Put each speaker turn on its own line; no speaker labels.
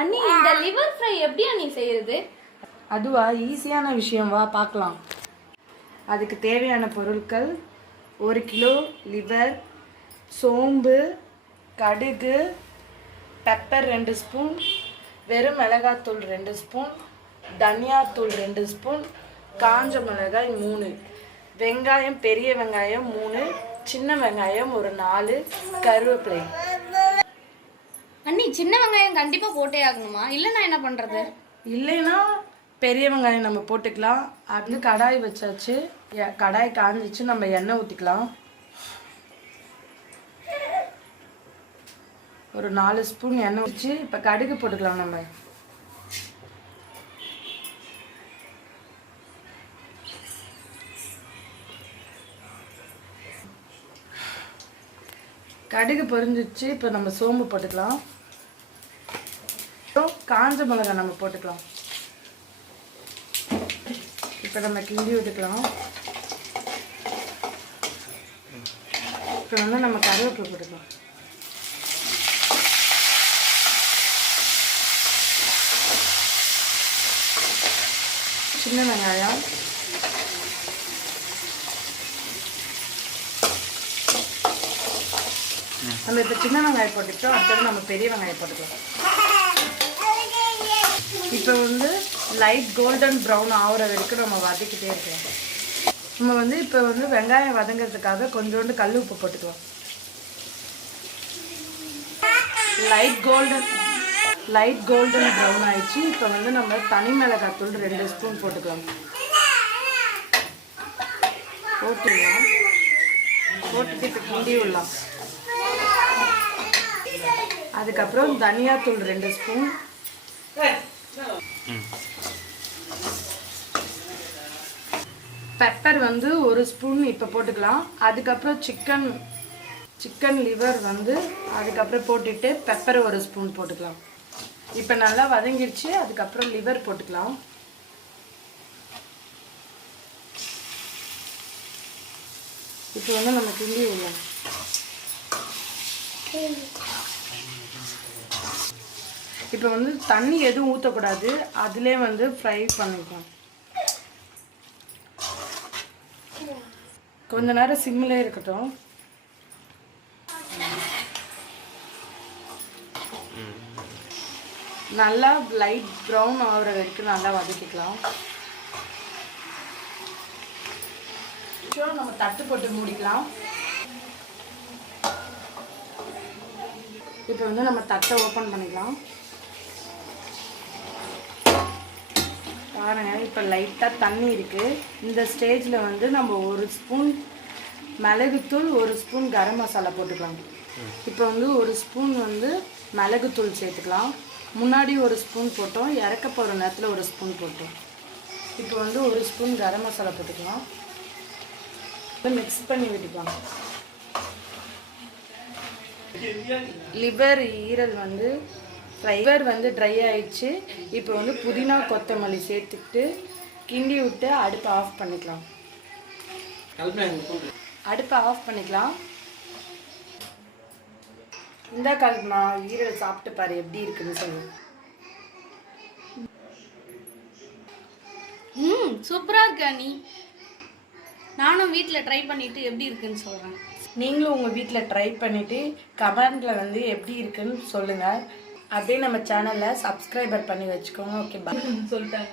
அண்ணி இந்த liver fry எப்படி அண்ணி செய்யறது?
அதுவா ஈஸியான விஷயம் வா பார்க்கலாம் அதுக்கு தேவையான பொருட்கள் ஒரு கிலோ லிவர் சோம்பு கடுகு பெப்பர் ரெண்டு ஸ்பூன் வெறும் மிளகாத்தூள் ரெண்டு ஸ்பூன் தனியாத்தூள் ரெண்டு ஸ்பூன் காஞ்ச மிளகாய் மூணு. வெங்காயம் பெரிய வெங்காயம் மூணு சின்ன வெங்காயம் ஒரு நாலு கருவேப்பிலை.
அண்ணி சின்ன வெங்காயம் கண்டிப்பா போட்டே ஆகணுமா? இல்ல நான் என்ன பண்றது?
இல்லைன்னா பெரிய வெங்காயம் நம்ம போட்டுக்கலாம். அப்படி கடாய் வச்சாச்சு. எ- கடாய் காஞ்சிச்சு நம்ம எண்ணெய் ஊற்றிக்கலாம் ஒரு நாலு ஸ்பூன் எண்ணெய் ஊற்றி இப்போ கடுகு போட்டுக்கலாம் நம்ம. கடுகு பொரிஞ்சிச்சு இப்போ நம்ம சோம்பு போட்டுக்கலாம். காஞ்ச மிளகாய் நம்ம போட்டுக்கலாம். இப்போ நம்ம கிண்டி விட்டுக்கலாம். இப்போ வந்து நம்ம கருவேப்பிலை போட்டுக்கலாம். சின்ன வெங்காயம். நம்ம இப்போ சின்ன வெங்காயம் போட்டுக்கிட்டோம் அடுத்தது நம்ம பெரிய வெங்காயம் போட்டுக்கலாம். இப்போ வந்து லைட் கோல்டன் ப்ரௌன் ஆகுற வரைக்கும் நம்ம வதக்கிட்டே இருக்கலாம் நம்ம வந்து இப்போ வந்து வெங்காயம் வதங்கிறதுக்காக கொஞ்சோண்டு கல் உப்பு போட்டுக்கலாம். Light golden light golden brown ஆயிடுச்சு. இப்போ வந்து நம்ம தனி மிளகாத்தூள் ரெண்டு ஸ்பூன் போட்டுக்கலாம். போட்டுக்கலாம். போட்டுட்டு இப்போ கிண்டி விடலாம். அதுக்கப்புறம் தனியாத்தூள் ரெண்டு ஸ்பூன் பெப்பர் வந்து ஒரு ஸ்பூன் இப்போ போட்டுக்கலாம். அதுக்கப்புறம் சிக்கன் சிக்கன் லிவர் வந்து அதுக்கப்புறம் போட்டுட்டு பெப்பர் ஒரு ஸ்பூன் போட்டுக்கலாம். இப்போ நல்லா வதங்கிடுச்சு அதுக்கப்புறம் லிவர் போட்டுக்கலாம். இப்போ வந்து நம்ம கிண்டி விடலாம். இப்போ வந்து தண்ணி எதுவும் ஊற்றக்கூடாது அதிலே வந்து ஃப்ரை பண்ணிக்கலாம். கொஞ்ச நேரம் சிம்மில் இருக்கட்டும். நல்லா லைட் ப்ரௌன் ஆகிற வரைக்கும் நல்லா வதக்கிக்கலாம். நம்ம தட்டு போட்டு மூடிக்கலாம். இப்போ வந்து நம்ம தட்டை ஓப்பன் பண்ணிக்கலாம். பாருங்கள் இப்போ லைட்டாக தண்ணி இருக்குது இந்த ஸ்டேஜில் வந்து நம்ம ஒரு ஸ்பூன் மிளகுத்தூள் ஒரு ஸ்பூன் கரம் மசாலா போட்டுக்கலாம். இப்போ வந்து ஒரு ஸ்பூன் வந்து மிளகுத்தூள் சேர்த்துக்கலாம். முன்னாடி ஒரு ஸ்பூன் போட்டோம் இறக்க போகிற நேரத்தில் ஒரு ஸ்பூன் போட்டோம். இப்போ வந்து ஒரு ஸ்பூன் கரம் மசாலா போட்டுக்கலாம். இப்போ மிக்ஸ் பண்ணி விட்டுக்கலாம். லிவர் ஈரல் வந்து லிவர் வந்து ட்ரை ஆயிடுச்சு. இப்போ வந்து புதினா கொத்தமல்லி சேர்த்துக்கிட்டு கிண்டி விட்டு அடுப்பை ஆஃப் பண்ணிக்கலாம். அடுப்பை ஆஃப் பண்ணிக்கலாம். இந்த கல்பனா ஈரல் சாப்பிட்டு பாரு எப்படி இருக்குன்னு சொல்லு.
ம் சூப்பரா இருக்கு அண்ணி நானும் வீட்ல ட்ரை பண்ணிட்டு எப்படி இருக்குன்னு சொல்றேன்.
நீங்களும் உங்கள் வீட்டில் ட்ரை பண்ணிவிட்டு கமெண்டில் வந்து எப்படி இருக்குன்னு சொல்லுங்கள் அப்படியே நம்ம சேனலை சப்ஸ்கிரைபர் பண்ணி வச்சுக்கோங்க ஓகே பாய்
சொல்லிட்டாங்க.